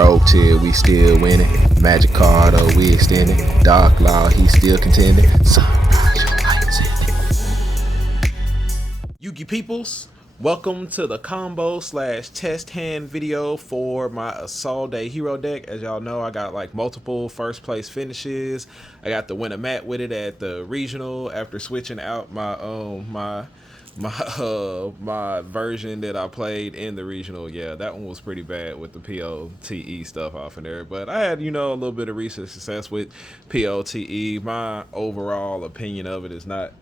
Rogue tier, we still winning. Magic card, oh, we extending. Dark Law, he still contending. Sunrise, your lights in it. Yugi peoples, welcome to the combo / test hand video for my Isolde hero deck. As y'all know, I got like multiple first place finishes. I got to win a mat with it at the regional after switching out my my version that I played in the regional. Yeah, that one was pretty bad with the POTE stuff off in there, but I had, you know, a little bit of recent success with POTE. My overall opinion of it is not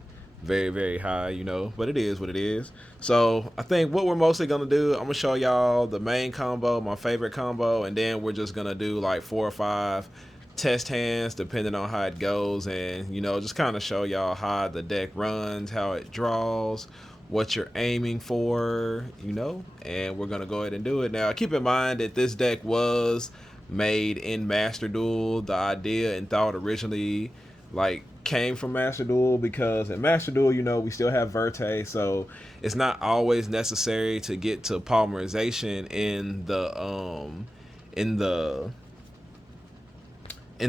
very high, you know, but it is what it is. So I think what we're mostly gonna do, I'm gonna show y'all the main combo, my favorite combo, and then we're just gonna do like 4 or 5 test hands depending on how it goes, and you know, just kind of show y'all how the deck runs, how it draws, what you're aiming for, you know, and we're gonna go ahead and do it. Now keep in mind that this deck was made in Master Duel. The idea and thought originally like came from Master Duel, because in Master Duel, you know, we still have Verte, so it's not always necessary to get to polymerization in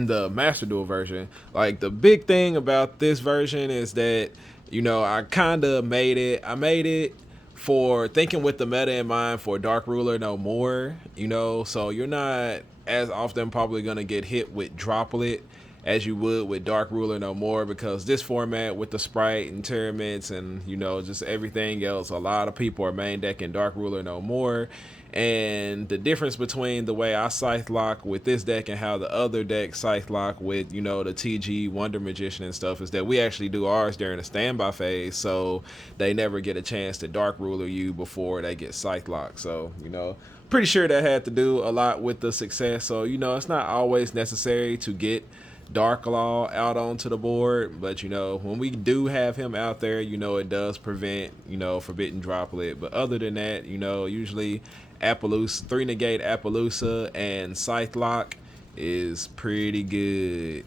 the Master Duel version. Like the big thing about this version is that, you know, I kind of made it for thinking with the meta in mind for Dark Ruler no more, you know, so you're not as often probably gonna get hit with Droplet as you would with Dark Ruler no more, because this format with the Sprite and Terraments and, you know, just everything else, a lot of people are main decking Dark Ruler no more. And the difference between the way I Scythe lock with this deck and how the other deck Scythe lock with, you know, the TG Wonder Magician and stuff, is that we actually do ours during the standby phase, so they never get a chance to Dark Ruler you before they get Scythe locked. So, you know, pretty sure that had to do a lot with the success. So, you know, it's not always necessary to get Dark Law out onto the board, but you know, when we do have him out there, you know, it does prevent, you know, Forbidden Droplet. But other than that, you know, usually Appaloosa, 3 negate Appaloosa and Scythe lock is pretty good.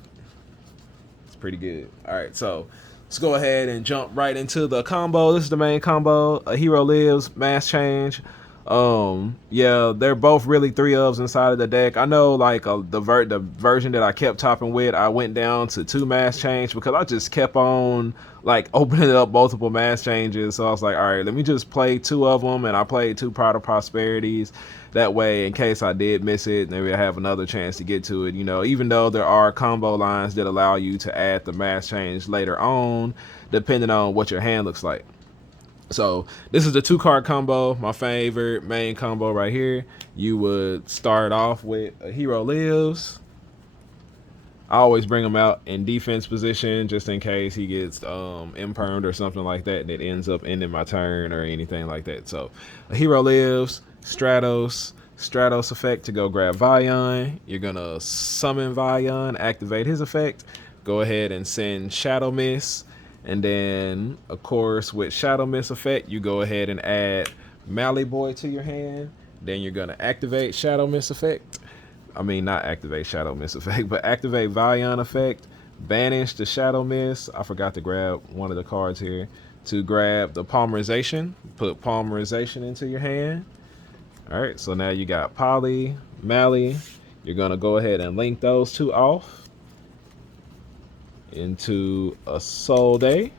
It's pretty good. All right, so let's go ahead and jump right into the combo. This is the main combo. A hero lives, mass change. Yeah, they're both really 3-ofs inside of the deck. I know, like the version that I kept topping with, I went down to 2 mass change because I just kept on like opening up multiple mass changes. So I was like, all right, let me just play 2 of them, and I played 2 Pride of Prosperities. That way, in case I did miss it, maybe I have another chance to get to it. You know, even though there are combo lines that allow you to add the mass change later on, depending on what your hand looks like. So this is the 2-card combo, my favorite main combo right here. You would start off with a hero lives. I always bring him out in defense position just in case he gets impermed or something like that that ends up ending my turn or anything like that. So a hero lives, Stratos effect to go grab Vyon. You're gonna summon Vyon, activate his effect, go ahead and send Shadow Mist. And then, of course, with Shadow Mist effect, you go ahead and add Mally Boy to your hand. Then you're going to activate Shadow Mist effect. I mean, not activate Shadow Mist effect, but activate Vyon effect. Banish the Shadow Mist. I forgot to grab one of the cards here. To grab the Polymerization. Put Polymerization into your hand. All right, so now you got Poly, Mally. You're going to go ahead and link those 2 off into Isolde.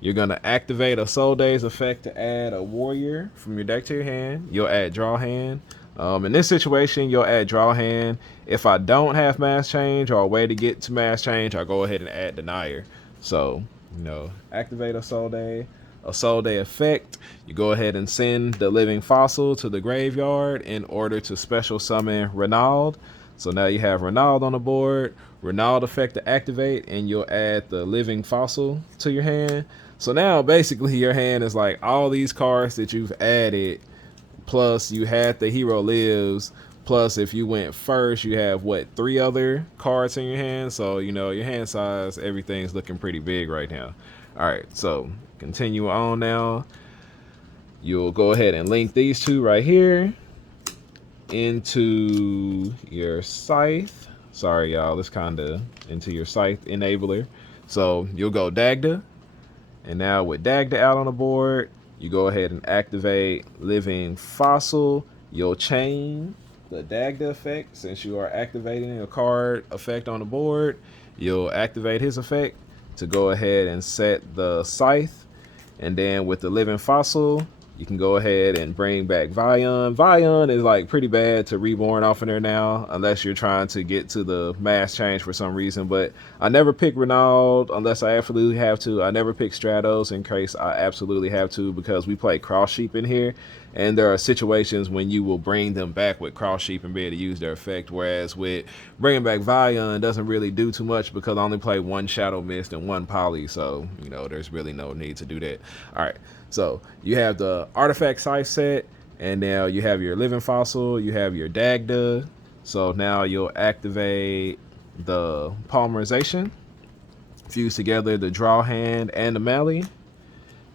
You're going to activate Isolde's effect to add a warrior from your deck to your hand. You'll add draw hand. In this situation, you'll add draw hand. If I don't have mass change or a way to get to mass change, I'll go ahead and add denier. So, you know, activate Isolde effect. You go ahead and send the living fossil to the graveyard in order to special summon Renaud. So now you have Renaud on the board. Renaud effect to activate, and you'll add the living fossil to your hand. So now basically your hand is like all these cards that you've added, plus you had the hero lives, plus if you went first, you have what, 3 other cards in your hand. So, you know, your hand size, everything's looking pretty big right now. All right, so continue on now. You'll go ahead and link these 2 right here into your Scythe. Sorry, y'all, it's kind of into your Scythe enabler. So you'll go Dagda. And now with Dagda out on the board, you go ahead and activate Living Fossil. You'll chain the Dagda effect, since you are activating a card effect on the board, you'll activate his effect to go ahead and set the Scythe. And then with the Living Fossil, you can go ahead and bring back Vyon. Vyon is like pretty bad to reborn off in there now, unless you're trying to get to the mass change for some reason. But I never pick Renaud unless I absolutely have to. I never pick Stratos in case I absolutely have to, because we play Cross Sheep in here. And there are situations when you will bring them back with Cross Sheep and be able to use their effect. Whereas with bringing back Vyon doesn't really do too much because I only play one Shadow Mist and one Poly. So, you know, there's really no need to do that. All right. So you have the Artifact Scythe set, and now you have your Living Fossil, you have your Dagda. So now you'll activate the Polymerization, fuse together the Draw Hand and the Mally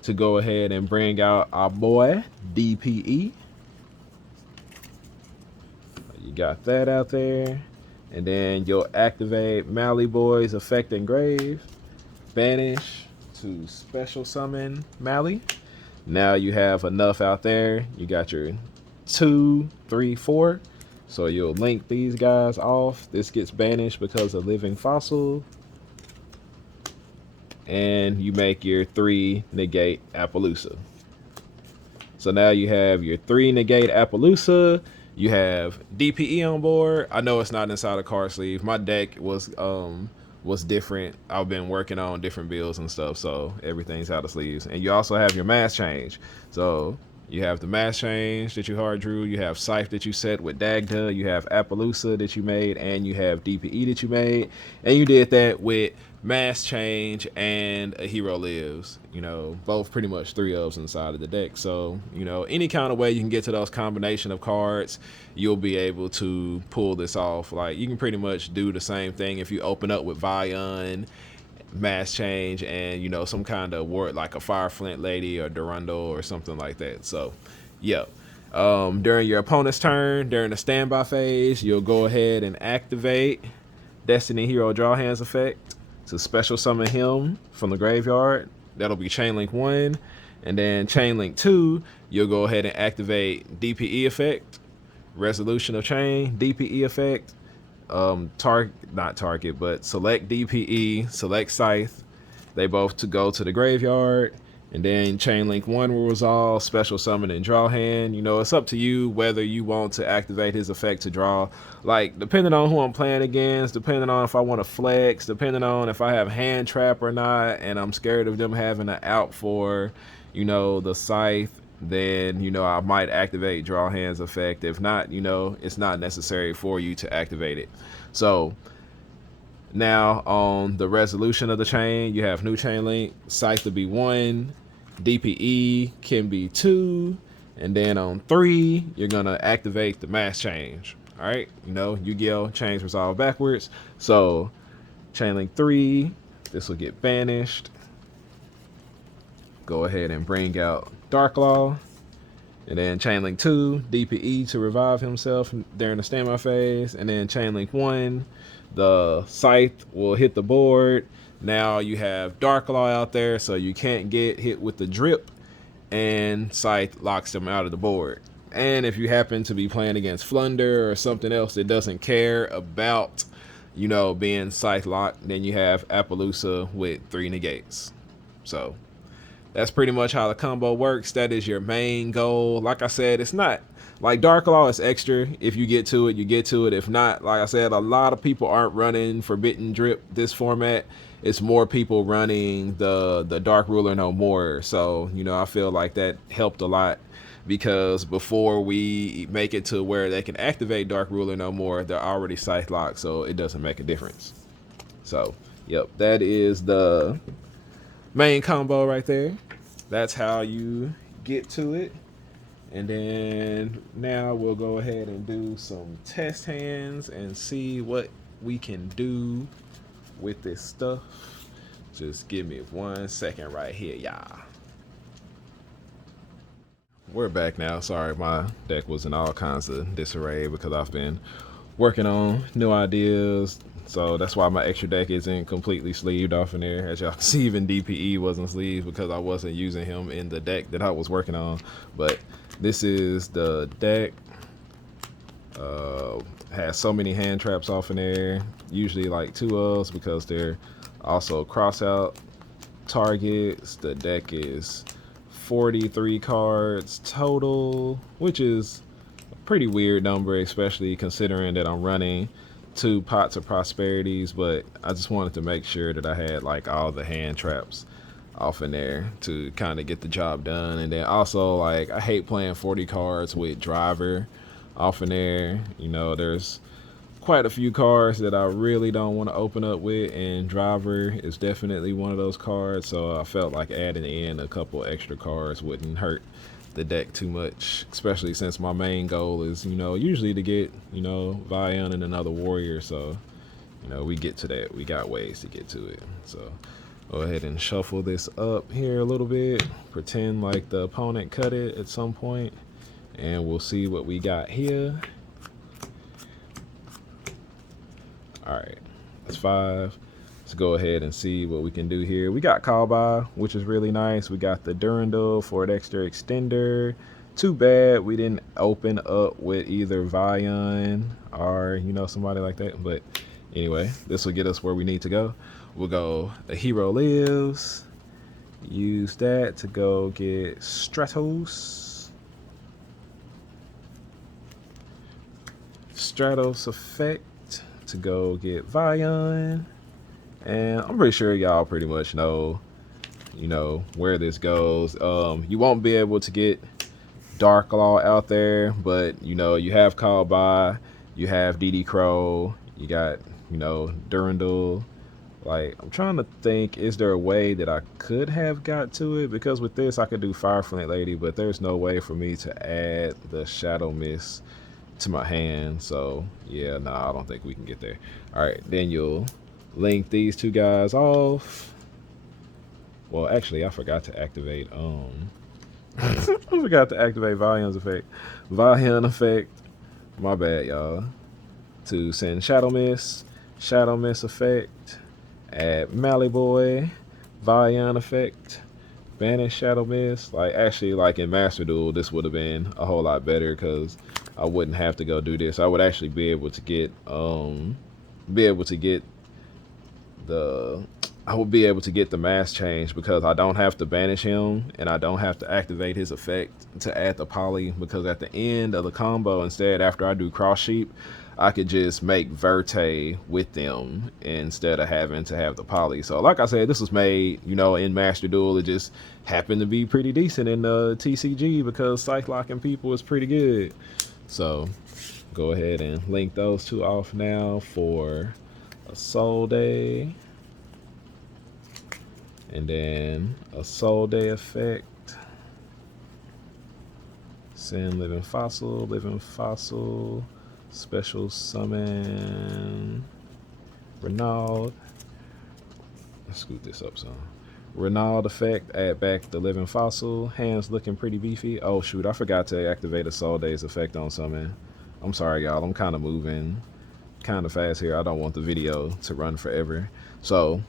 to go ahead and bring out our boy DPE. You got that out there. And then you'll activate Mally Boy's Effect Engrave, banish to special summon Mally. Now you have enough out there. You got your 2, 3, 4. So you'll link these guys off. This gets banished because of Living Fossil. And you make your 3 negate Appaloosa. So now you have your 3 negate Appaloosa. You have DPE on board. I know it's not inside a card sleeve. My deck was different. I've been working on different builds and stuff, so everything's out of sleeves. And you also have your mass change. So you have the mass change that you hard drew, you have Scythe that you set with Dagda, you have Appaloosa that you made, and you have DPE that you made. And you did that with mass change and a Hero Lives, you know, both pretty much 3-ofs inside of the deck. So, you know, any kind of way you can get to those combination of cards, you'll be able to pull this off. Like, you can pretty much do the same thing if you open up with Vyon, mass change, and, you know, some kind of word like a Fire Flint Lady or Durando or something like that. So, yeah. During your opponent's turn, during the standby phase, you'll go ahead and activate Destiny Hero Draw Hands effect to special summon him from the graveyard. That'll be Chainlink 1. And then Chainlink 2, you'll go ahead and activate DPE effect, Resolution of Chain, DPE effect, not target, but select DPE, select Scythe. They both to go to the graveyard. And then Chainlink 1 will resolve, special summon and draw hand. You know, it's up to you whether you want to activate his effect to draw. Like, depending on who I'm playing against, depending on if I want to flex, depending on if I have hand trap or not, and I'm scared of them having an out for, you know, the Scythe, then, you know, I might activate draw hands effect. If not, you know, it's not necessary for you to activate it. So now on the resolution of the chain, you have new chain link, Scythe to be 1, DPE can be 2, and then on 3, you're gonna activate the mass change. All right, you know, Yu-Gi-Oh! Change resolve backwards. So Chainlink 3, this will get banished. Go ahead and bring out Darklaw. And then Chainlink 2, DPE to revive himself during the standby phase. And then Chainlink 1, the Scythe will hit the board. Now you have Darklaw out there, so you can't get hit with the drip. And Scythe locks them out of the board. And if you happen to be playing against Flunder or something else that doesn't care about, you know, being Scythe locked, then you have Appaloosa with 3 negates. So that's pretty much how the combo works. That is your main goal. Like I said, it's not like Darklaw is extra. If you get to it, you get to it. If not, like I said, a lot of people aren't running Forbidden Drip this format. It's more people running the Dark Ruler No More. So, you know, I feel like that helped a lot, because before we make it to where they can activate Dark Ruler No More, they're already Scythe locked, so it doesn't make a difference. So, yep, that is the main combo right there. That's how you get to it. And then now we'll go ahead and do some test hands and see what we can do with this stuff. Just give me 1 second right here, y'all. We're back now. Sorry, my deck was in all kinds of disarray because I've been working on new ideas. So that's why my extra deck isn't completely sleeved off in there. As y'all can see, even DPE wasn't sleeved because I wasn't using him in the deck that I was working on. But this is the deck. Has so many hand traps off in there. Usually like 2 because they're also cross out targets. The deck is 43 cards total, which is a pretty weird number, especially considering that I'm running 2 pots of prosperities. But I just wanted to make sure that I had like all the hand traps off in there to kind of get the job done. And then also, like, I hate playing 40 cards with driver off in there. You know, there's quite a few cards that I really don't want to open up with, and driver is definitely one of those cards. So I felt like adding in a couple extra cards wouldn't hurt the deck too much, especially since my main goal is, you know, usually to get, you know, Vizyo and another warrior. So, you know, we get to that. We got ways to get to it. So go ahead and shuffle this up here a little bit. Pretend like the opponent cut it at some point, and we'll see what we got here. All right, that's 5. Let's go ahead and see what we can do here. We got call by, which is really nice. We got the Durandal for an extra extender. Too bad we didn't open up with either Vizyo or, you know, somebody like that. But anyway, this will get us where we need to go. We'll go A Hero Lives. Use that to go get Stratos. Stratos effect to go get Vizyo. And I'm pretty sure y'all pretty much know, you know, where this goes. You won't be able to get Dark Law out there, but, you know, you have Call By, you have DD Crow, you got, you know, Durandal. Like, I'm trying to think, is there a way that I could have got to it? Because with this, I could do Fireflint Lady, but there's no way for me to add the Shadow Mist to my hand. So, yeah, nah, I don't think we can get there. All right, then you'll link these 2 guys off. Well, actually, I forgot to activate, I forgot to activate Vizyo's effect. Vizyo effect, my bad, y'all. To send Shadow Mist effect. Add Mally Boy, Vizyo effect, banish Shadow Mist. Like, actually, like in Master Duel, this would have been a whole lot better because I wouldn't have to go do this. I would actually be able to get the mass change because I don't have to banish him and I don't have to activate his effect to add the poly, because at the end of the combo, instead, after I do Cross Sheep, I could just make Verte with them instead of having to have the poly. So like I said, this was made, you know, in Master Duel. It just happened to be pretty decent in TCG because Scythe locking people is pretty good. So go ahead and link those 2 off now for Isolde. And then Isolde effect. Send Living Fossil. Special summon Renaud. Let's scoot this up some. Renaud effect, add back the Living Fossil. Hands looking pretty beefy. Oh shoot, I forgot to activate Isolde's effect on summon. I'm sorry, y'all. I'm kind of moving kind of fast here. I don't want the video to run forever. So,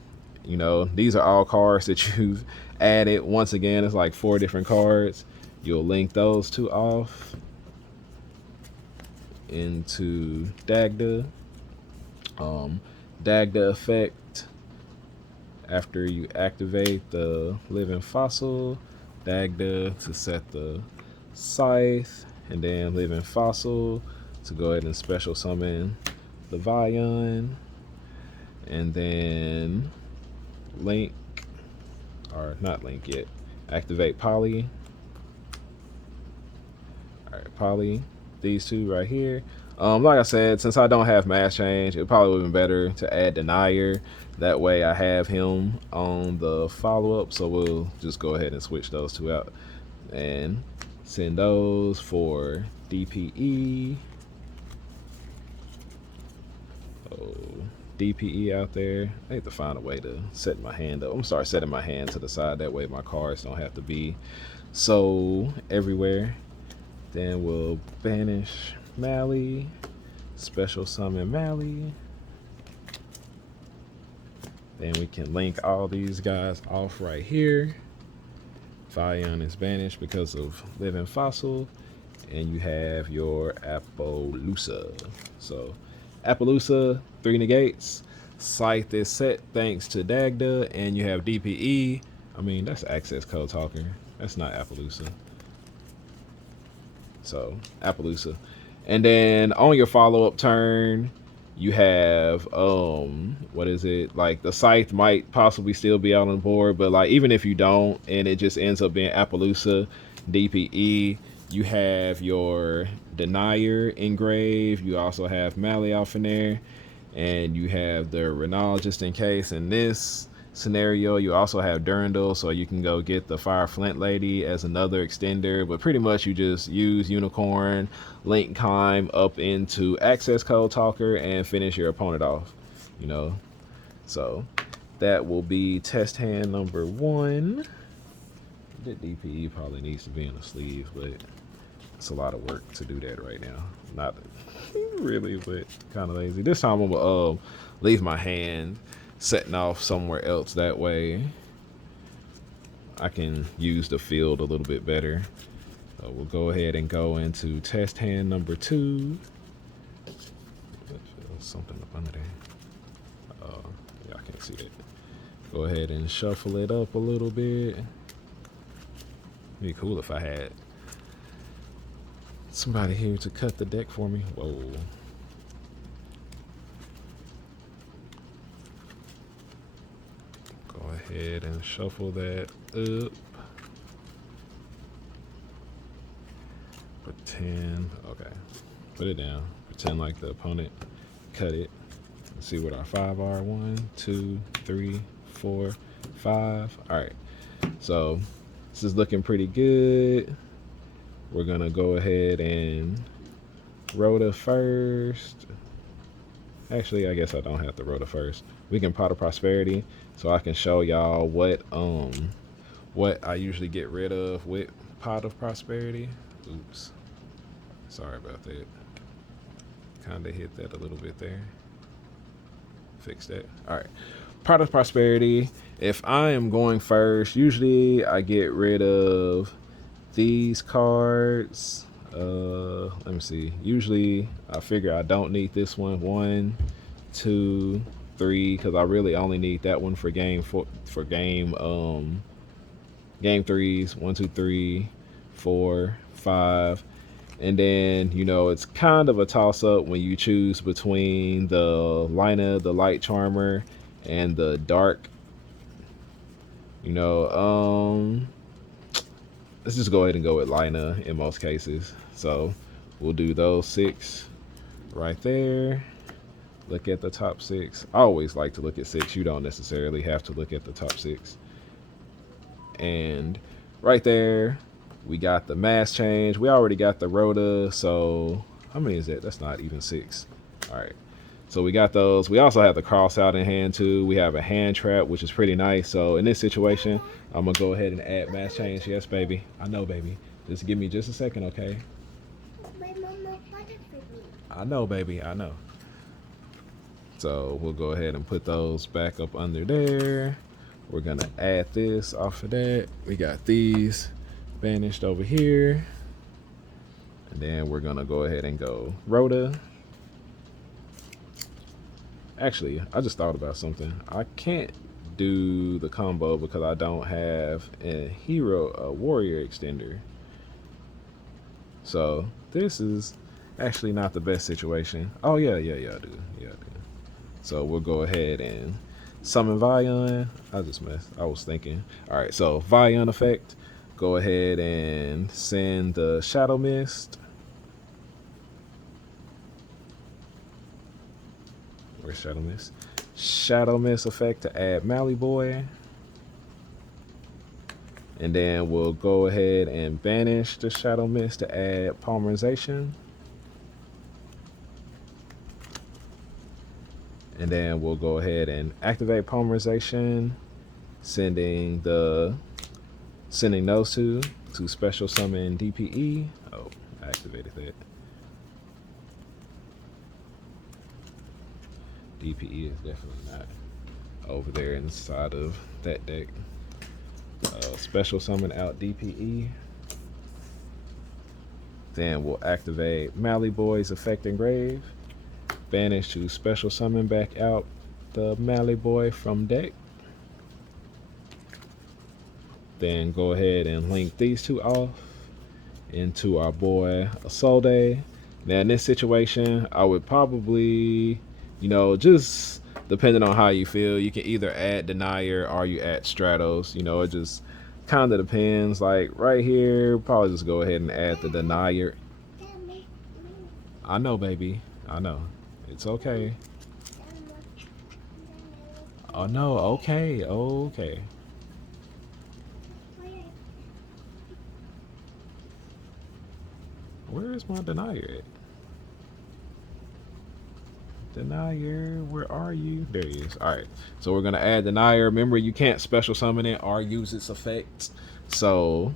you know, these are all cards that you've added. Once again, it's like 4 different cards. You'll link those 2 off into Dagda. Dagda effect, after you activate the Living Fossil, Dagda to set the Scythe, and then Living Fossil to go ahead and special summon the Vizyo, and then link, or not link yet, activate Poly. All right, Poly, these 2 right here. Like I said, since I don't have mass change, it probably would have been better to add Denier. That way I have him on the follow-up. So we'll just go ahead and switch those 2 out and send those for DPE. Oh, DPE out there. I need to find a way to set my hand up. I'm sorry, setting my hand to the side. That way my cards don't have to be so everywhere. Then we'll banish Mally, special summon Mally. Then we can link all these guys off right here. Vizyo is banished because of Living Fossil. and you have your Appaloosa. So Appaloosa, 3 negates. Scythe is set thanks to Dagda, and you have DPE. I mean, that's access code talker. That's not Appaloosa. So Appaloosa. And then on your follow-up turn, you have what is it? Like the Scythe might possibly still be out on the board, but like even if you don't and it just ends up being Appaloosa, DPE, you have your Denier engrave. You also have Malleof in there, and you have the Renal just in case. In this scenario, you also have Durandal, so you can go get the Fire Flint Lady as another extender, but pretty much you just use Unicorn, Link Kime up into Access Code Talker and finish your opponent off, you know. So that will be test hand number 1. The DPE probably needs to be in the sleeve, but it's a lot of work to do that right now. Not really, but kind of lazy. This time I'm gonna leave my hand setting off somewhere else. That way I can use the field a little bit better. We'll go ahead and go into test hand number 2. Something up under there. Yeah, I can't see that. Go ahead and shuffle it up a little bit. It'd be cool if I had somebody here to cut the deck for me. Whoa. Go ahead and shuffle that up. Pretend, okay. Put it down. Pretend like the opponent cut it. Let's see what our 5 are. 1, 2, 3, 4, 5. All right. So this is looking pretty good. We're gonna go ahead and Rhoda first. Actually, I guess I don't have to Rhoda first. We can Pot of Prosperity, so I can show y'all what I usually get rid of with Pot of Prosperity. Oops, sorry about that. Kinda hit that a little bit there. Fix that. All right, Pot of Prosperity. If I am going first, usually I get rid of these cards. Let me see. Usually I figure I don't need this one. 1, 2, 3, because I really only need that one for game 4, for game 3s. 1, 2, 3, 4, 5. And then, you know, it's kind of a toss-up when you choose between the Lina, the Light Charmer, and the Dark. You know, let's just go ahead and go with Lina in most cases. So we'll do those 6 right there. Look at the top 6. I always like to look at 6. You don't necessarily have to look at the top 6. And right there, we got the mass change. We already got the Rhoda. So how many is that? That's not even 6. All right. So we got those. We also have the cross out in hand too. We have a hand trap, which is pretty nice. So in this situation, I'm gonna go ahead and add mass change. Yes, baby. I know, baby. Just give me just a second, okay? I know, baby. I know. So we'll go ahead and put those back up under there. We're gonna add this off of that. We got these banished over here. And then we're gonna go ahead and go Rhoda. Actually, I just thought about something. I can't do the combo because I don't have a warrior extender. So this is actually not the best situation. Oh yeah, I do. So we'll go ahead and summon Vyon. I just messed. I was thinking. All right, so Vyon effect. Go ahead and send the Shadow Mist. Where's Shadow Mist? Shadow Mist effect to add Mallyboy. And then we'll go ahead and banish the Shadow Mist to add Polymerization. And then we'll go ahead and activate Polymerization, sending those 2 to special summon DPE. Oh, I activated that. DPE is definitely not over there inside of that deck. Special summon out DPE. Then we'll activate Mally Boy's effect engrave. Banish to special summon back out the Mally Boy from deck. Then go ahead and link these two off into our boy Isolde. Now in this situation, I would probably, just depending on how you feel, you can either add Denier or you add Stratos. It just kind of depends. Like right here, probably just go ahead and add the Denier. I know, baby. I know. It's okay. Oh no, okay, okay. Where is my Denier at? Denier, where are you? There he is. Alright, so we're gonna add Denier. Remember, you can't special summon it or use its effects. So,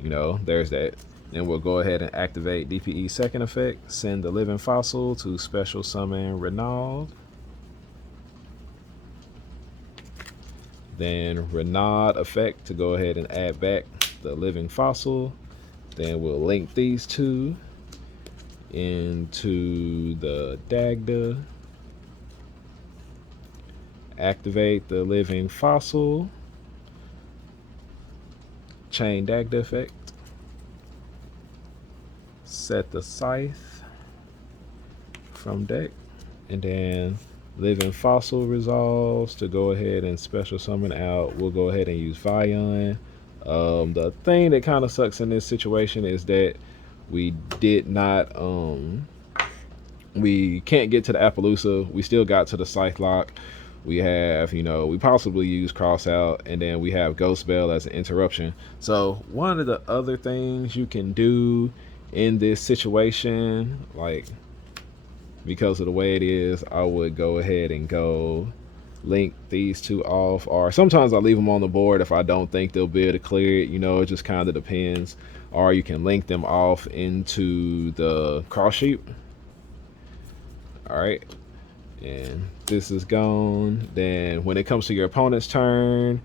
there's that. Then we'll go ahead and activate DPE second effect. Send the living fossil to special summon Renaud. Then Renaud effect to go ahead and add back the living fossil. Then we'll link these two into the Dagda. Activate the living fossil. Chain Dagda effect. Set the Scythe from deck. And then living fossil resolves to go ahead and special summon out. We'll go ahead and use Vizyo. The thing that kind of sucks in this situation is that we did not we can't get to the Appaloosa. We still got to the Scythe lock. We have, we possibly use cross out, and then we have Ghost Bell as an interruption. So one of the other things you can do in this situation, like because of the way it is, I would go ahead and go link these two off, or sometimes I leave them on the board if I don't think they'll be able to clear it. It just kind of depends. Or you can link them off into the cross sheep. All right, and this is gone. Then when it comes to your opponent's turn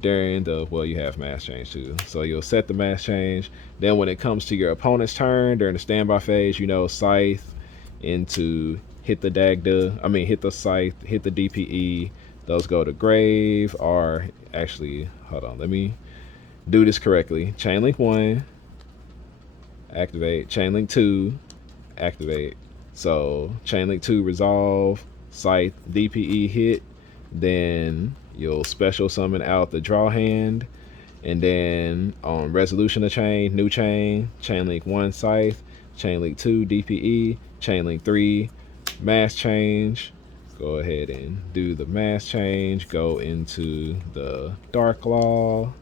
during the, well, you have mass change too, so you'll set the mass change. Then when it comes to your opponent's turn during the standby phase, Scythe into hit the Dagda, hit the Scythe, hit the DPE. Those go to grave, or actually, hold on, let me do this correctly. Chain link 1, activate. Chain link 2, activate. So chain link 2 resolve, Scythe, DPE hit. Then you'll special summon out the draw hand, and then on resolution of chain, new chain link 1 Scythe, chain link 2 DPE, chain link 3 mass change. Go ahead and do the mass change, go into the Dark Law,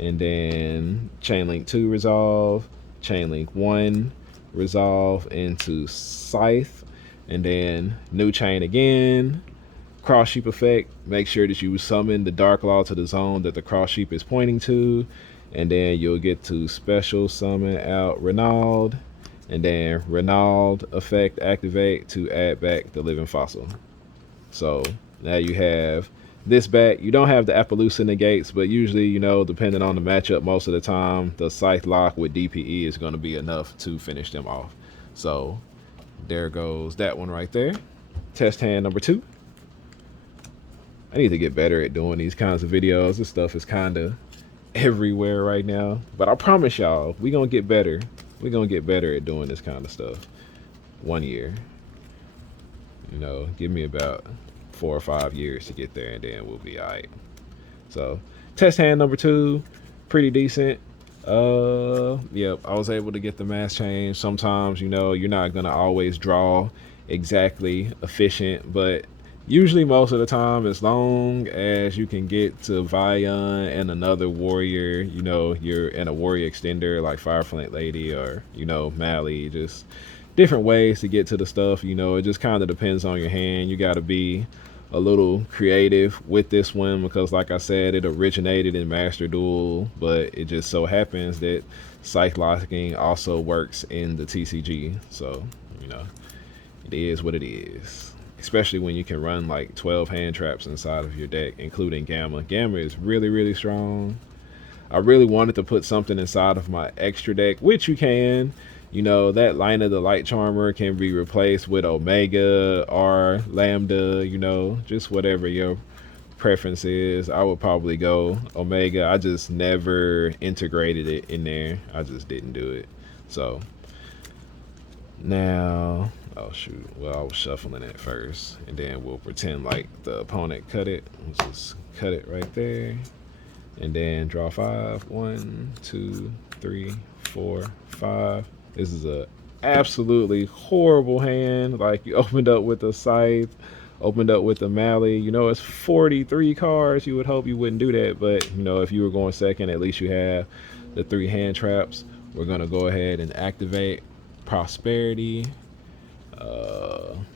and then chain link 2 resolve, chain link 1 resolve into Scythe, and then new chain again, cross sheep effect. Make sure that you summon the Dark Law to the zone that the cross sheep is pointing to, and then you'll get to special summon out Renaud, and then Renaud effect activate to add back the living fossil. So now you have this back. You don't have the Appaloosa negates, but usually, depending on the matchup, most of the time the Scythe lock with DPE is going to be enough to finish them off. So there goes that one right there. Test hand number 2. I need to get better at doing these kinds of videos. This stuff is kind of everywhere right now, but I promise y'all, we're going to get better. We're going to get better at doing this kind of stuff. 1 year. Give me about 4 or 5 years to get there, and then we'll be all right. So test hand number 2, pretty decent. Yep, I was able to get the mass change. Sometimes, you're not going to always draw exactly efficient, but usually most of the time, as long as you can get to Vizyo and another warrior, you're in a warrior extender like Fireflint Lady or, Mally, just different ways to get to the stuff. It just kind of depends on your hand. You got to be a little creative with this one because, like I said, it originated in Master Duel, but it just so happens that Scythe locking also works in the TCG. So, it is what it is. Especially when you can run like 12 hand traps inside of your deck, including Gamma. Gamma is really, really strong. I really wanted to put something inside of my extra deck, which you can. You know, that line of the light charmer can be replaced with omega or lambda, you know, just whatever your preference is. I would probably go omega. I just never integrated it in there. I just didn't do it. So now, oh shoot, well, I was shuffling it first, and then we'll pretend like the opponent cut it. We'll just cut it right there, and then draw 5. 1, 2, 3, 4, 5. This is a absolutely horrible hand. Like, you opened up with a Scythe, opened up with a Mally. You know, it's 43 cards. You would hope you wouldn't do that, but you know, if you were going second, at least you have the 3 hand traps. We're gonna go ahead and activate Prosperity.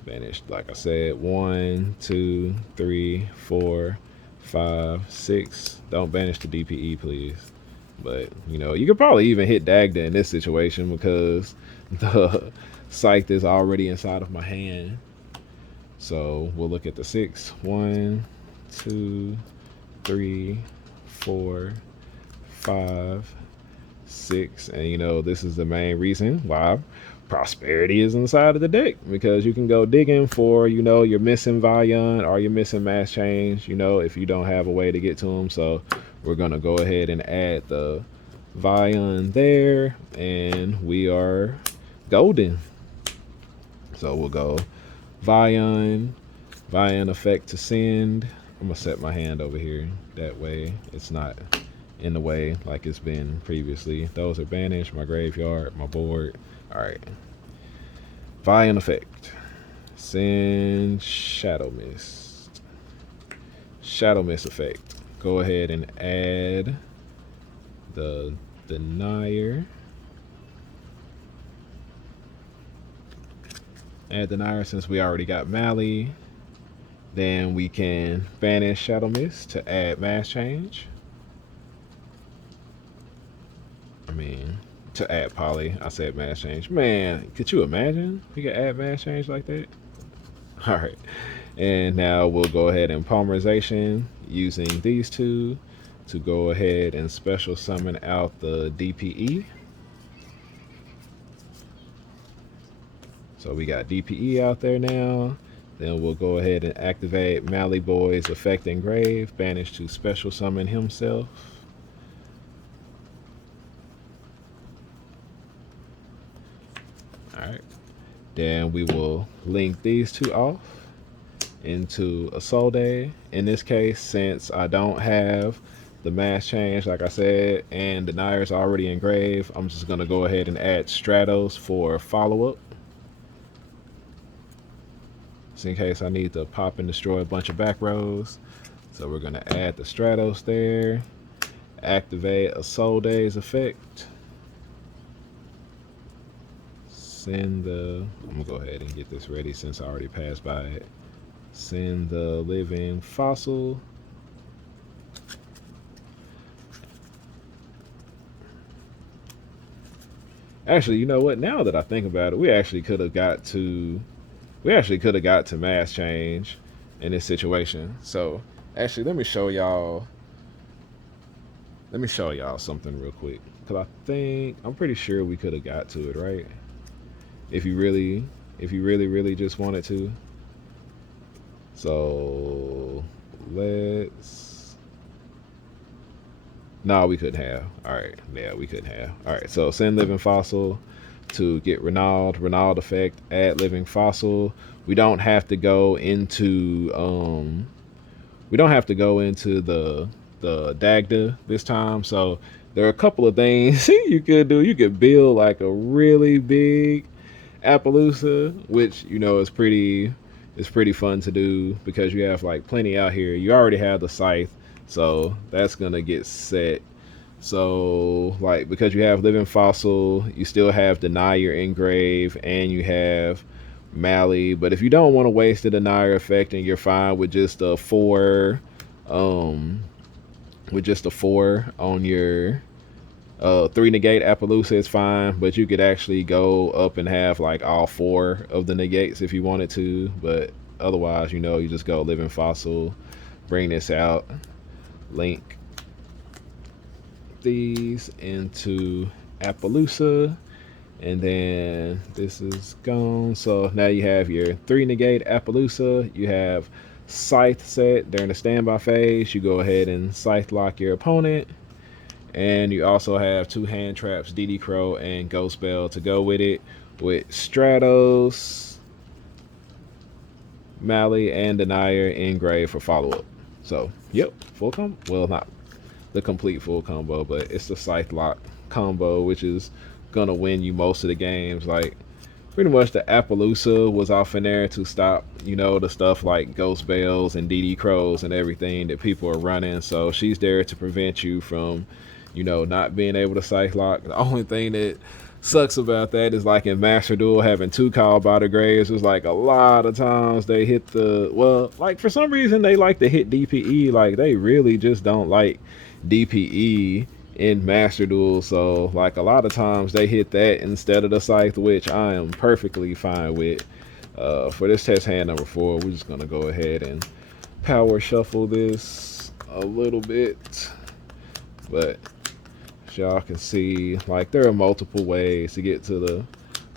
Banish, like I said, 1, 2, 3, 4, 5, 6. Don't banish the DPE, please. But you know, you could probably even hit Dagda in this situation because the Scythe is already inside of my hand. So we'll look at the 6. 1, 2, 3, 4, 5, 6. And you know, this is the main reason why Prosperity is inside of the deck, because you can go digging for, you know, you're missing Vizyo or you're missing Mass Change, you know, if you don't have a way to get to them. So we're gonna go ahead and add the Vizyo there, and we are golden. So we'll go Vizyo effect to send. I'm gonna set my hand over here, that way it's not in the way like it's been previously. Those are banished, my graveyard, my board. All right, Vizyo effect, send Shadow Mist. Shadow Mist effect, go ahead and add the Denier. Add Denier since we already got Mally. Then we can banish Shadow Mist to add Mass Change. I mean, to add Poly. I said Mass Change. Man, could you imagine we could add Mass Change like that? All right. And now we'll go ahead and Polymerization using these two to go ahead and special summon out the DPE. So we got DPE out there now. Then we'll go ahead and activate Mally Boy's effect engrave, banish to special summon himself. Alright. Then we will link these two off into Isolde. In this case, since I don't have the Mass Change, like I said, and the Denier is already engraved, I'm just going to go ahead and add Stratos for follow-up. Just in case I need to pop and destroy a bunch of back rows. So we're going to add the Stratos there. Activate Isolde's effect. Send the... I'm going to go ahead and get this ready since I already passed by it. Send the Living Fossil. Actually, you know what? Now that I think about it, we actually could have got to Mass Change in this situation. So actually, let me show y'all something real quick, because I'm pretty sure we could have got to it, right? If you really just wanted to. So no, we couldn't have. All right, yeah, we couldn't have. All right, so send Living Fossil to get Renald effect, add Living Fossil. We don't have to go into the Dagda this time. So there are a couple of things you could do. You could build like a really big Appaloosa, which, you know, is pretty fun to do because you have like plenty out here. You already have the Scythe, so that's gonna get set. So like, because you have Living Fossil, you still have Denier engrave, and you have Mally. But if you don't want to waste the Denier effect and you're fine with just a 4 on your 3 negate Appaloosa, is fine, but you could actually go up and have like all 4 of the negates if you wanted to. But otherwise, you know, you just go Living Fossil, bring this out, link these into Appaloosa, And then this is gone. So now you have your 3 negate Appaloosa. You have Scythe set during the standby phase. You go ahead and Scythe lock your opponent. And you also have 2 hand traps, DD Crow and Ghost Bell to go with it, with Stratos, Mally, and Denier in grave for follow up. So, yep, full combo. Well, not the complete full combo, but it's the Scythe lock combo, which is gonna win you most of the games. Like, pretty much the Appaloosa was off in there to stop, the stuff like Ghost Bells and DD Crows and everything that people are running. So she's there to prevent you from, not being able to Scythe lock. The only thing that sucks about that is like in Master Duel having 2 Call by the Graves was like a lot of times they hit like for some reason they like to hit DPE. Like they really just don't like DPE in Master Duel, so like a lot of times they hit that instead of the Scythe, which I am perfectly fine with. For this test hand number 4, we're just gonna go ahead and power shuffle this a little bit, but as y'all can see, like there are multiple ways to get to the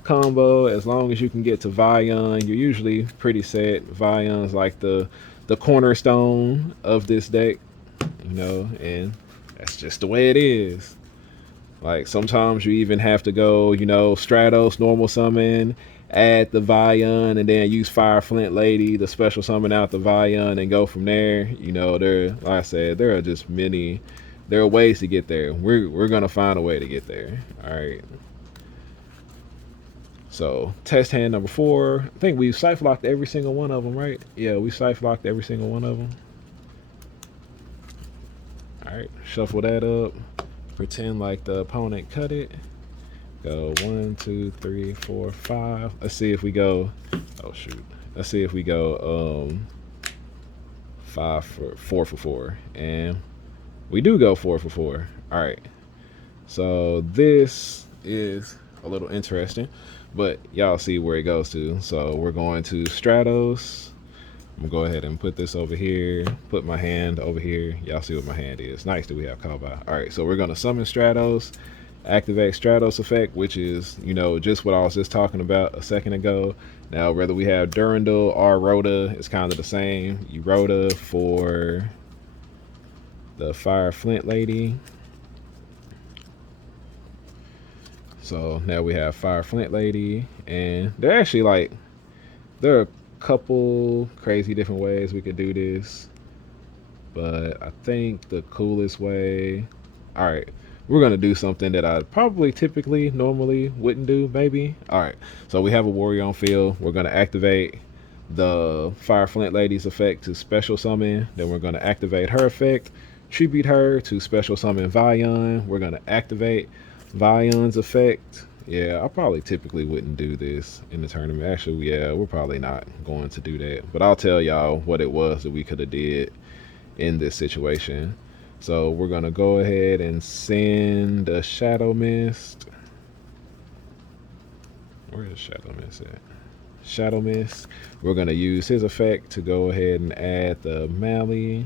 combo. As long as you can get to Vyon, you're usually pretty set. Vyon's like the cornerstone of this deck, and that's just the way it is. Like sometimes you even have to go, Stratos, normal summon, add the Vyon, and then use Fire Flint Lady to special summon out the Vyon and go from there. Like I said, there are just there are ways to get there. We're gonna find a way to get there. All right. So test hand number 4. I think we Scythe locked every single one of them, right? Yeah, we Scythe locked every single one of them. All right, shuffle that up. Pretend like the opponent cut it. Go 1, 2, 3, 4, 5. Let's see if we go. Oh shoot. Let's see if we go 4 for 4, and we do go 4 for 4. All right. So this is a little interesting, but y'all see where it goes to. So we're going to Stratos. I'm gonna go ahead and put this over here, put my hand over here. Y'all see what my hand is. Nice that we have call by. All right, so we're gonna summon Stratos, activate Stratos effect, which is, just what I was just talking about a second ago. Now, whether we have Durandal or Rhoda, it's kind of the same. You Rhoda for the Fire Flint Lady. So now we have Fire Flint Lady, and they're actually there are couple crazy different ways we could do this, but I think the coolest way, all right, we're gonna do something that I probably typically normally wouldn't do, maybe. All right, so we have a warrior on field. We're gonna activate the Fire Flint Lady's effect to special summon, then we're gonna activate her effect, tribute her to special summon Vyon. We're gonna activate Vyon's effect. Yeah, I probably typically wouldn't do this in the tournament. Actually, yeah, we're probably not going to do that. But I'll tell y'all what it was that we could have did in this situation. So we're going to go ahead and send a Shadow Mist. Where is Shadow Mist at? Shadow Mist. We're going to use his effect to go ahead and add the Mally.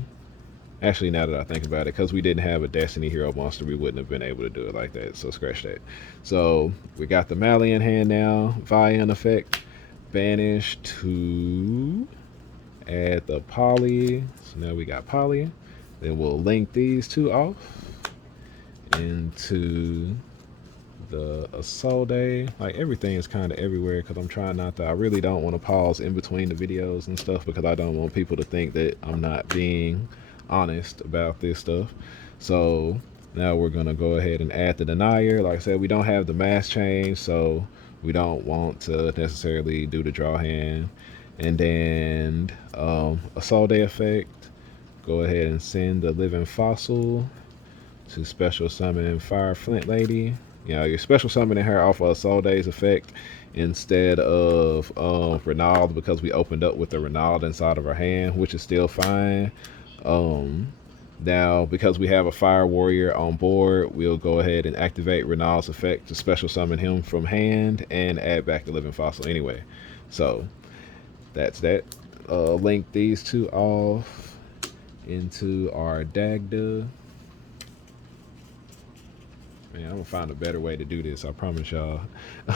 Actually, now that I think about it, because we didn't have a Destiny Hero monster, we wouldn't have been able to do it like that. So scratch that. So we got the Mally in hand now. Vyon effect. Banish to add the Poly. So now we got Poly. Then we'll link these 2 off into the Isolde. Like everything is kind of everywhere because I'm trying not to. I really don't want to pause in between the videos and stuff because I don't want people to think that I'm not being honest about this stuff. So now we're gonna go ahead and add the Denier. Like I said, we don't have the mass change, so we don't want to necessarily do the draw hand. And then Isolde effect, go ahead and send the Living Fossil to special summon Fire Flint Lady. You're special summoning her off of Isolde's effect instead of Renald, because we opened up with the Renald inside of our hand, which is still fine. Now, because we have a Fire Warrior on board, we'll go ahead and activate Renald's effect to special summon him from hand and add back the Living Fossil anyway. So that's that. Link these 2 off into our Dagda. Man, I'm gonna find a better way to do this. I promise y'all.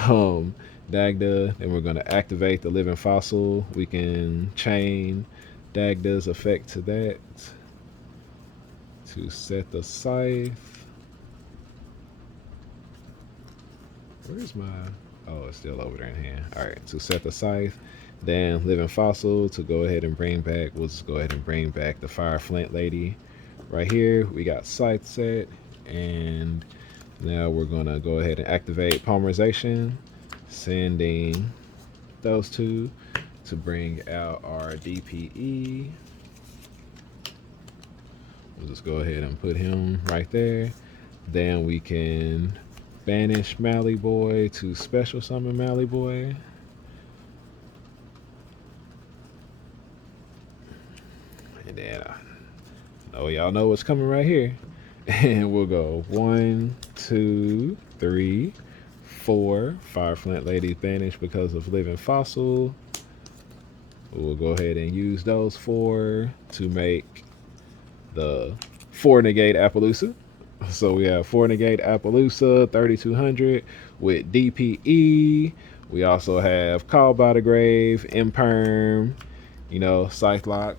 Um, Dagda, and we're gonna activate the living fossil. We can chain Dagda's effect to that to set the scythe. Where's my? Oh, it's still over there in hand. All right, to set the scythe. Then living fossil to go ahead and bring back. We'll just go ahead and bring back the fire flint lady. Right here, we got scythe set, and now we're gonna go ahead and activate polymerization, sending those two to bring out our DPE. We'll just go ahead and put him right there. Then we can banish Mally Boy to special summon Mally Boy. And then y'all know what's coming right here. And we'll go 1, 2, 3, 4. Fire Flint Lady banished because of living fossil. We'll go ahead and use those 4 to make the 4 negate Appaloosa. So we have 4 negate Appaloosa 3200 with DPE. We also have Called by the Grave, Imperm, Scythe Lock,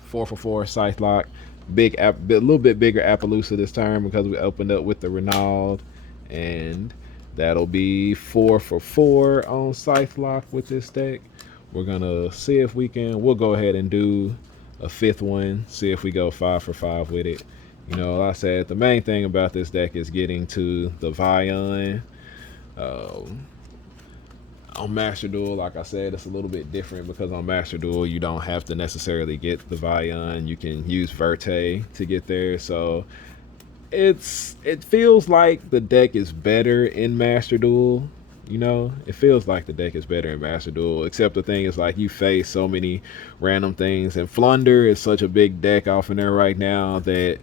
4 for 4 Scythe Lock. A little bit bigger Appaloosa this time because we opened up with the Renaud, and that'll be 4 for 4 on Scythe Lock with this deck. We're gonna see if we'll go ahead and do a 5th one, see if we go 5 for 5 with it. Like I said, the main thing about this deck is getting to the Vion. On Master Duel, like I said, it's a little bit different because on Master Duel, you don't have to necessarily get the Vion. You can use Verte to get there. So it feels like the deck is better in Master Duel. It feels like the deck is better in Master Duel, except the thing is, like, you face so many random things, and Flunder is such a big deck off in there right now that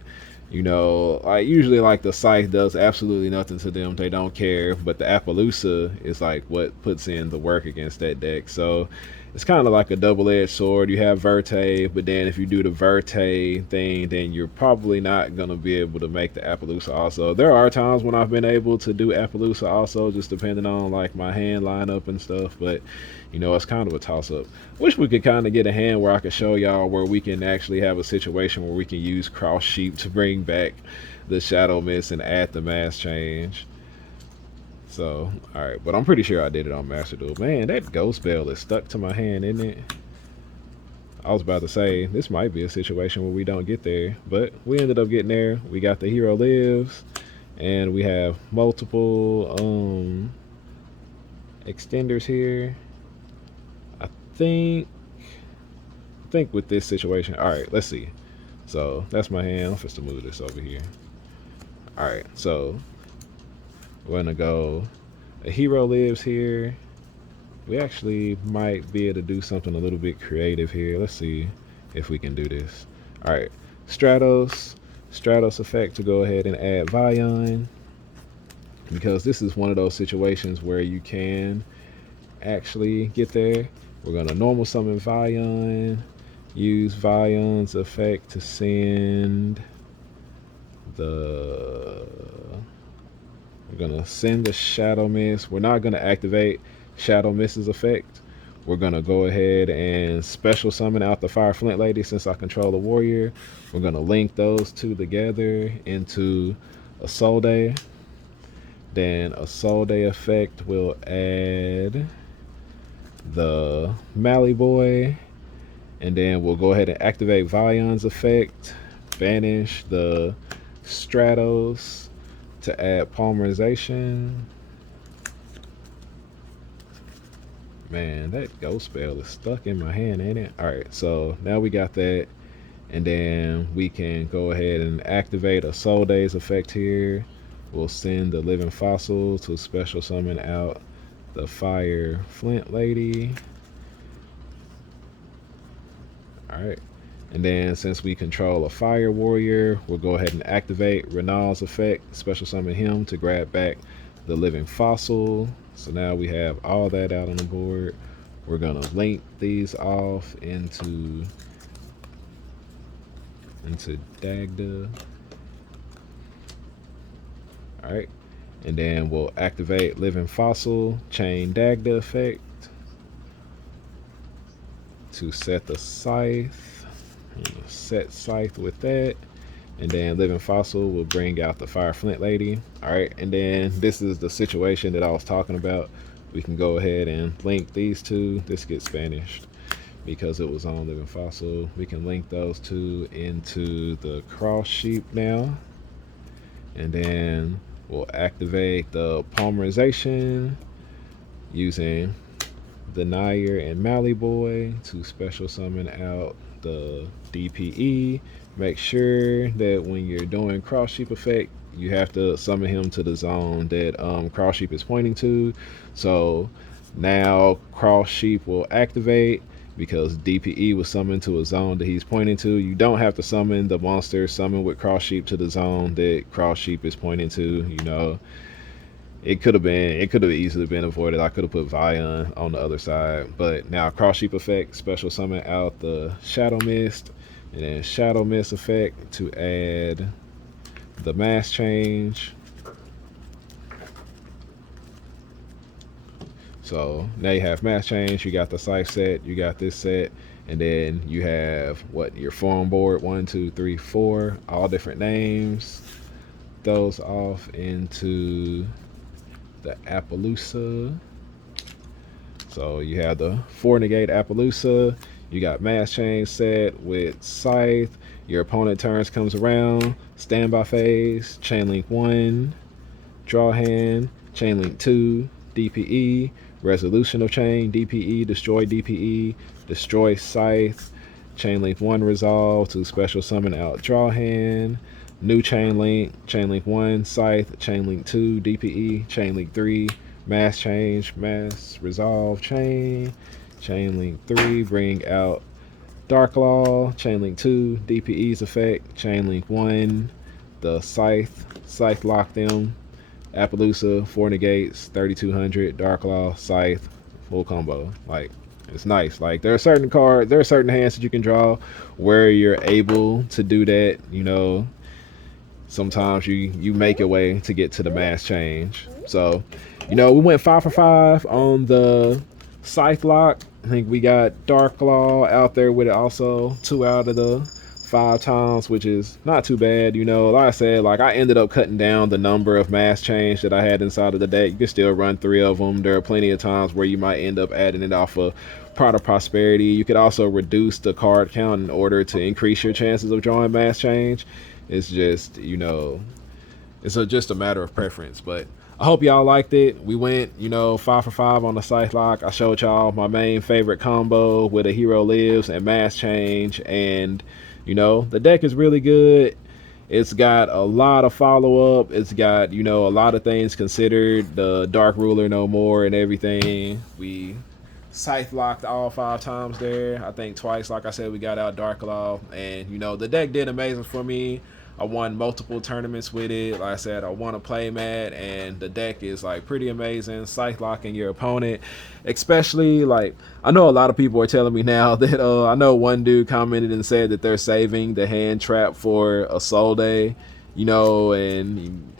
usually, like, the Scythe does absolutely nothing to them. They don't care. But the Appaloosa is like what puts in the work against that deck. So it's kind of like a double-edged sword. You have Verte, but then if you do the Verte thing, then you're probably not going to be able to make the Appaloosa also. There are times when I've been able to do Appaloosa also, just depending on, like, my hand lineup and stuff. But it's kind of a toss-up. Wish we could kind of get a hand where I could show y'all where we can actually have a situation where we can use Cross Sheep to bring back the Shadow Mist and add the mass change. So, alright, but I'm pretty sure I did it on Master Duel. Man, that Ghost Bell is stuck to my hand, isn't it? I was about to say, this might be a situation where we don't get there, but we ended up getting there. We got the Hero Lives, and we have multiple extenders here. I think with this situation, alright, let's see. So that's my hand. I'm supposed to move this over here. Alright, so we're gonna go, a Hero Lives here. We actually might be able to do something a little bit creative here. Let's see if we can do this. Alright, Stratos effect to go ahead and add Vion, because this is one of those situations where you can actually get there. We're gonna normal summon Vion, use Vion's effect to send we're gonna send the Shadow Mist. We're not gonna activate Shadow Mist's effect. We're gonna go ahead and special summon out the Fire Flint Lady since I control the warrior. We're gonna link those two together into Isolde. Then Isolde effect will add the Mally Boy, and then we'll go ahead and activate Vion's effect, banish the Stratos to add polymerization. Man, that Ghost Spell is stuck in my hand, ain't it? Alright, so now we got that, and then we can go ahead and activate Isolde's effect here. We'll send the Living Fossil to special summon out the Fire Flint Lady. Alright, and then since we control a Fire Warrior, we'll go ahead and activate Renaud's effect, special summon him to grab back the Living Fossil. So now we have all that out on the board. We're gonna link these off into Dagda. Alright, And then we'll activate Living Fossil, chain Dagda effect to set the Scythe. Set Scythe with that. And then Living Fossil will bring out the Fire Flint Lady. Alright, and then this is the situation that I was talking about. We can go ahead and link these two. This gets vanished because it was on Living Fossil. We can link those two into the Cross Sheep now. And then we'll activate the polymerization using Denier and Mally Boy to special summon out the DPE. Make sure that when you're doing Cross Sheep effect, you have to summon him to the zone that Cross Sheep is pointing to. So now Cross Sheep will activate because DPE was summoned to a zone that he's pointing to. You don't have to summon the monster summon with Cross Sheep to the zone that Cross Sheep is pointing to. You know, it could have easily been avoided. I could have put Vion on the other side, but now Cross Sheep effect, special summon out the Shadow Mist, and then Shadow Mist effect to add the mass change. So now you have mass change, you got the Scythe set, you got this set, and then you have what, your form board, 1, 2, 3, 4, all different names. Those off into the Appaloosa. So you have the 4 negate Appaloosa, you got mass change set with Scythe. Your opponent turns comes around, standby phase, chain link 1, draw hand, chain link 2, DPE, resolution of chain, DPE, destroy DPE, destroy Scythe, chain link 1 resolve to special summon out draw hand, new chain link 1, Scythe, chain link 2, DPE, chain link 3, mass change, mass resolve chain link 3, bring out Darklaw, chain link 2, DPE's effect, chain link 1, the Scythe lock them, Appaloosa, 4 negates, 3200, Darklaw, Scythe, full combo. Like, it's nice. Like, there are certain hands that you can draw where you're able to do that. You know, sometimes you make your way to get to the mass change. So, you know, we went 5 for 5 on the Scythe lock. I think we got Darklaw out there with it also, 2 out of the 5 times, which is not too bad. You know, like I said, like, I ended up cutting down the number of mass change that I had inside of the deck. You can still run 3 of them. There are plenty of times where you might end up adding it off of Pride of Prosperity. You could also reduce the card count in order to increase your chances of drawing mass change. It's just, you know, it's just a matter of preference. But I hope y'all liked it. We went, you know, 5 for 5 on the Scythe lock. I showed y'all my main favorite combo with a hero lives and mass change, and you know, the deck is really good. It's got a lot of follow-up. It's got, you know, a lot of things considered. The Dark Ruler no more and everything. We Scythe locked all 5 times there. I think twice, like I said, we got out Darklaw. And, you know, the deck did amazing for me. I won multiple tournaments with it. Like I said, I won a play mat, and the deck is like pretty amazing. Scythe locking your opponent, especially, like, I know a lot of people are telling me now that I know one dude commented and said that they're saving the hand trap for Isolde, you know, and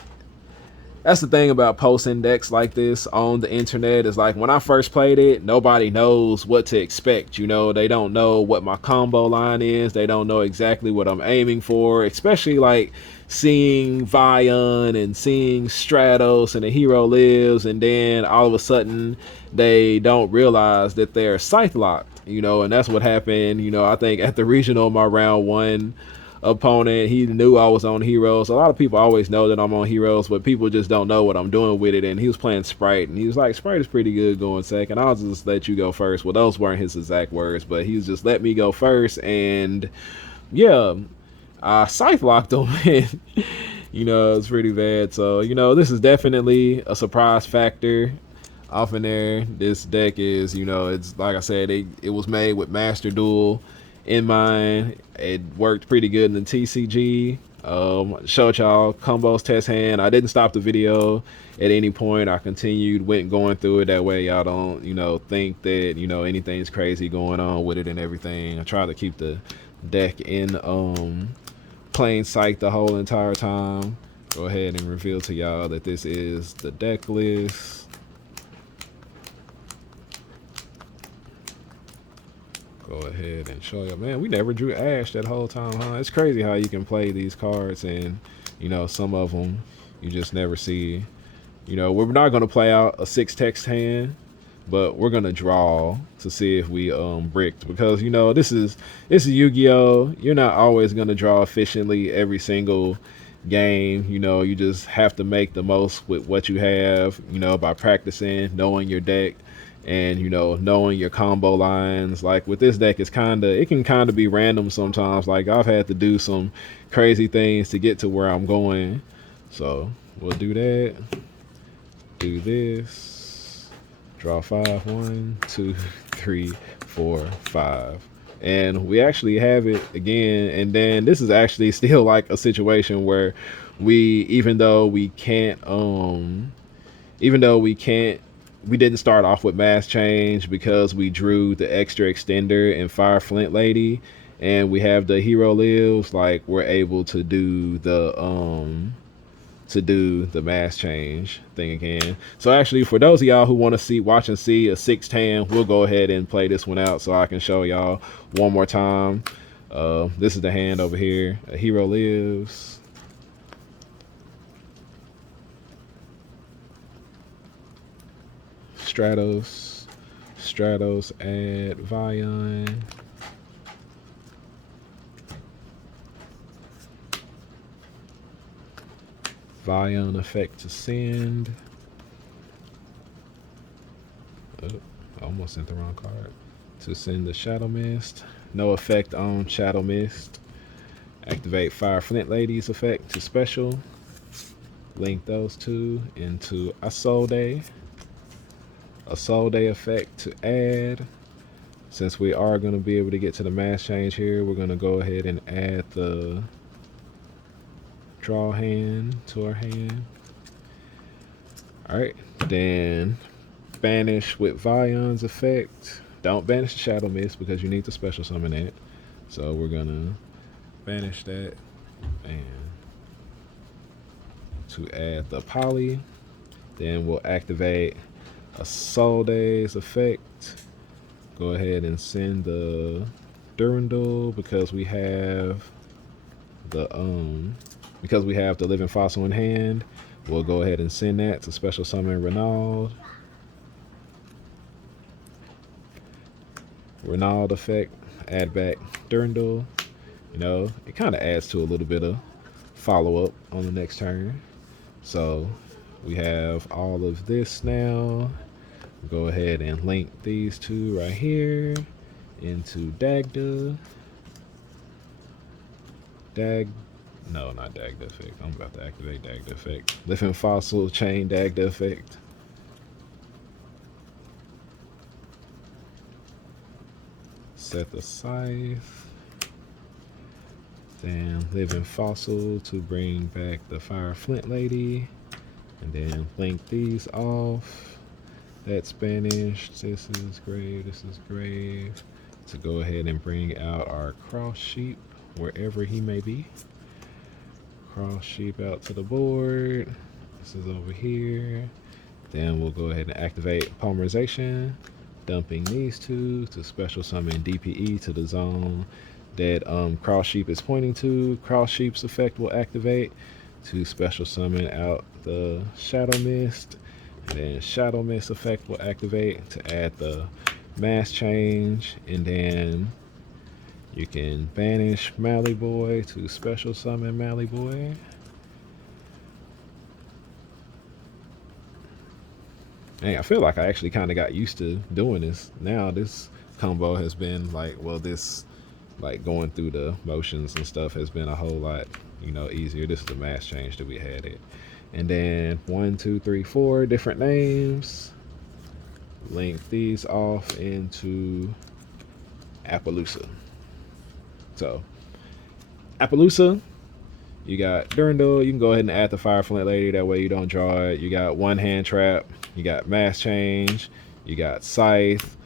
that's the thing about posting decks like this on the internet, is like, when I first played it, nobody knows what to expect. You know, they don't know what my combo line is. They don't know exactly what I'm aiming for, especially like seeing Vion and seeing Stratos and the hero lives, and then all of a sudden they don't realize that they're Scythe locked, you know. And that's what happened, you know. I think at the regional, my round 1 opponent, he knew I was on heroes. A lot of people always know that I'm on heroes, but people just don't know what I'm doing with it. And he was playing Sprite, and he was like, Sprite is pretty good going second, I'll just let you go first. Well, those weren't his exact words, but he was just let me go first. And yeah, Scythe locked him and you know, it's pretty bad. So, you know, this is definitely a surprise factor off in there. This deck is, you know, it's like I said, it was made with Master Duel in mind. It worked pretty good in the TCG. Showed y'all combos test hand. I didn't stop the video at any point. I continued, went going through it. That way y'all don't, you know, think that, you know, anything's crazy going on with it and everything. I tried to keep the deck in plain sight the whole entire time. go ahead and reveal to y'all that this is the deck list. Go ahead and show you. Man, we never drew Ash that whole time, huh? It's crazy how you can play these cards and, you know, some of them you just never see. You know, we're not going to play out a 6 text hand, but we're going to draw to see if we bricked, because, you know, this is Yu-Gi-Oh! You're not always going to draw efficiently every single game. You know, you just have to make the most with what you have, you know, by practicing, knowing your deck, and, you know, knowing your combo lines. Like with this deck, it can kind of be random sometimes. Like I've had to do some crazy things to get to where I'm going. So we'll do that. Do this. Draw 5. 1, 2, 3, 4, 5. And we actually have it again. And then this is actually still like a situation where even though we didn't start off with mass change because we drew the extra extender and Fire Flint Lady, and we have the hero lives, like we're able to do the mass change thing again. So actually, for those of y'all who want to watch and see a 6th hand, we'll go ahead and play this one out so I can show y'all one more time. This is the hand over here. A hero lives. Stratos, add Vyon. Vyon effect to send. Oh, I almost sent the wrong card. To send the Shadow Mist. No effect on Shadow Mist. Activate Fire Flint Lady's effect to special. Link those two into Isolde. Isolde effect to add. Since we are going to be able to get to the mass change here, we're going to go ahead and add the draw hand to our hand. Alright, then banish with Vyon's effect. Don't banish the Shadow Mist because you need to special summon that. So we're going to banish that and to add the poly. Then we'll activate Isolde's effect. Go ahead and send the Durandal because we have the living fossil in hand. We'll go ahead and send that to special summon Renaud. Renaud effect, add back Durandal. You know, it kind of adds to a little bit of follow up on the next turn. So we have all of this now. Go ahead and link these two right here into Dagda. No, not Dagda effect. I'm about to activate Dagda effect. Living fossil chain Dagda effect. Set the Scythe. Then living fossil to bring back the Fire Flint Lady. And then link these off. That's banished. This is grave. This is grave. To go ahead and bring out our cross sheep wherever he may be. Cross sheep out to the board. This is over here. Then we'll go ahead and activate polymerization, dumping these two to special summon DPE to the zone that cross sheep is pointing to. Cross sheep's effect will activate to special summon out the Shadow Mist. And then Shadow Mist effect will activate to add the mass change. And then you can banish Mally Boy to special summon Mally Boy. Hey, I feel like I actually kind of got used to doing this. Now this combo has been like, well, this like going through the motions and stuff has been a whole lot, you know, easier. This is the mass change that we had it. And then 1, 2, 3, 4 different names. Link these off into Appaloosa. So Appaloosa, you got Durandal. You can go ahead and add the Fire Flint Lady. That way you don't draw it. You got one hand trap. You got mass change. You got Scythe.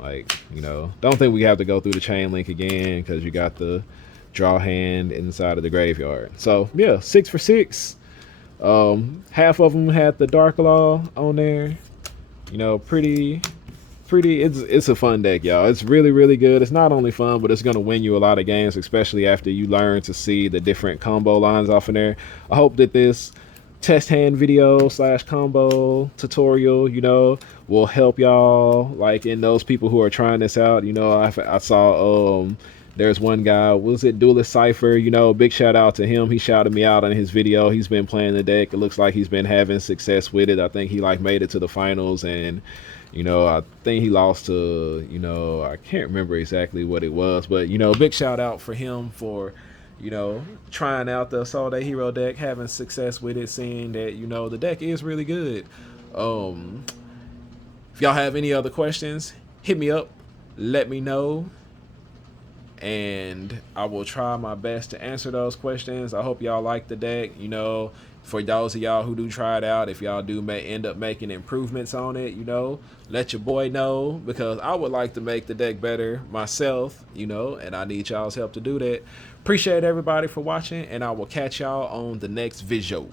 Like, you know, don't think we have to go through the chain link again because you got the draw hand inside of the graveyard. So yeah, 6 for 6. Half of them had the Dark Law on there. You know, pretty. It's a fun deck, y'all. It's really really good. It's not only fun, but it's gonna win you a lot of games, especially after you learn to see the different combo lines off in there. I hope that this test hand video slash combo tutorial, you know, will help y'all, like, in those people who are trying this out. You know, I saw there's one guy, was it Duelist Cypher, you know, big shout out to him. He shouted me out on his video. He's been playing the deck. It looks like he's been having success with it. I think he like made it to the finals, and you know, I think he lost to, you know, I can't remember exactly what it was, but you know, big shout out for him for, you know, trying out the Isolde hero deck, having success with it, seeing that, you know, the deck is really good. If y'all have any other questions, hit me up, let me know, and I will try my best to answer those questions. I hope y'all like the deck. You know, for those of y'all who do try it out, if y'all do end up making improvements on it, you know, let your boy know, because I would like to make the deck better myself, you know, and I need y'all's help to do that. Appreciate everybody for watching, and I will catch y'all on the next Vizyo.